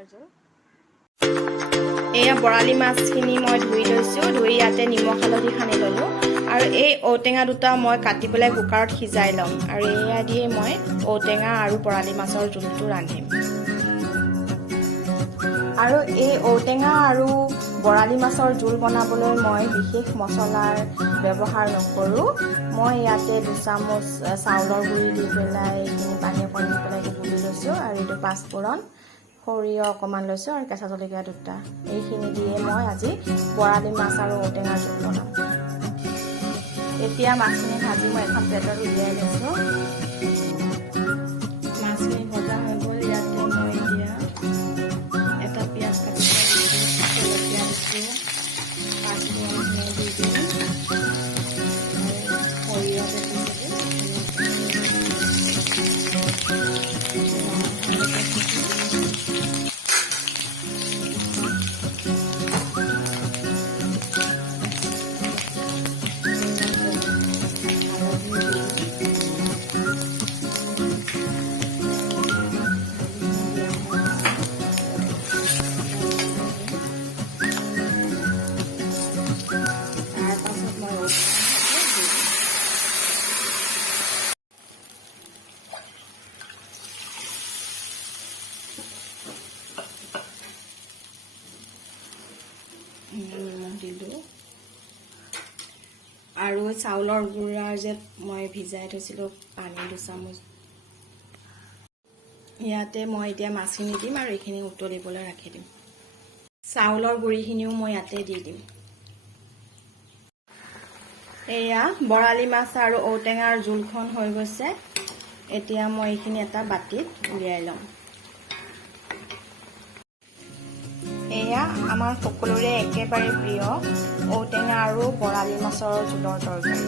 মাছৰ জোল। এয়া বৰালি মাছখিনি মই ধুই লৈছোঁ, ধুই ইয়াতে নিমখ হালধি সানি ল'লোঁ আৰু এই ঔটেঙা দুটা মই কাটি পেলাই কুকাৰত সিজাই ল'ম আৰু এয়া দিয়ে মই ঔটেঙা আৰু বৰালি মাছৰ জোলটো ৰান্ধিম। আৰু এই ঔটেঙা আৰু বৰালি মাছৰ জোল বনাবলৈ মই বিশেষ মছলাৰ ব্যৱহাৰ নকৰোঁ। মই ইয়াতে 2 চামুচ চাউলৰ গুড়ি দি পেলাই এইখিনি পানী অকণ দি পেলাই গুলি লৈছোঁ আৰু এইটো পাঁচফোৰণ, সৰিয়হ অকণমান লৈছোঁ আৰু কেঁচা জলকীয়া দুটা। এইখিনি দিয়ে মই আজি বৰালি মাছ আৰু ঔটেঙাৰ জোল বনাম। এতিয়া মাছখিনি ভাজি মই এখন প্লেটত উলিয়াই লৈছোঁ। মাছখিনি ভজা হৈ গ'ল। ইয়াতে মই এতিয়া এটা পিঁয়াজ কাটি জলকীয়া দিছোঁ, পাঁচফোৰণখিনি দি দিম আৰু সৰিয়হ নিমখ দিলোঁ আৰু চাউলৰ গুড়াৰ যে মই ভিজাই থৈছিলোঁ পানী 2 চামুচ, ইয়াতে মই এতিয়া মাছখিনি দিম আৰু এইখিনি উতলিবলৈ ৰাখি দিম। চাউলৰ গুড়িখিনিও মই ইয়াতে দি দিম। এয়া বৰালি মাছ আৰু ঔটেঙাৰ জোলখন হৈ গৈছে। এতিয়া মই এইখিনি এটা বাটিত উলিয়াই ল'ম। এয়া আমাৰ সকলোৰে একেবাৰে প্ৰিয় ঔটেঙা আৰু বৰালি মাছৰ জোলৰ তৰকাৰী।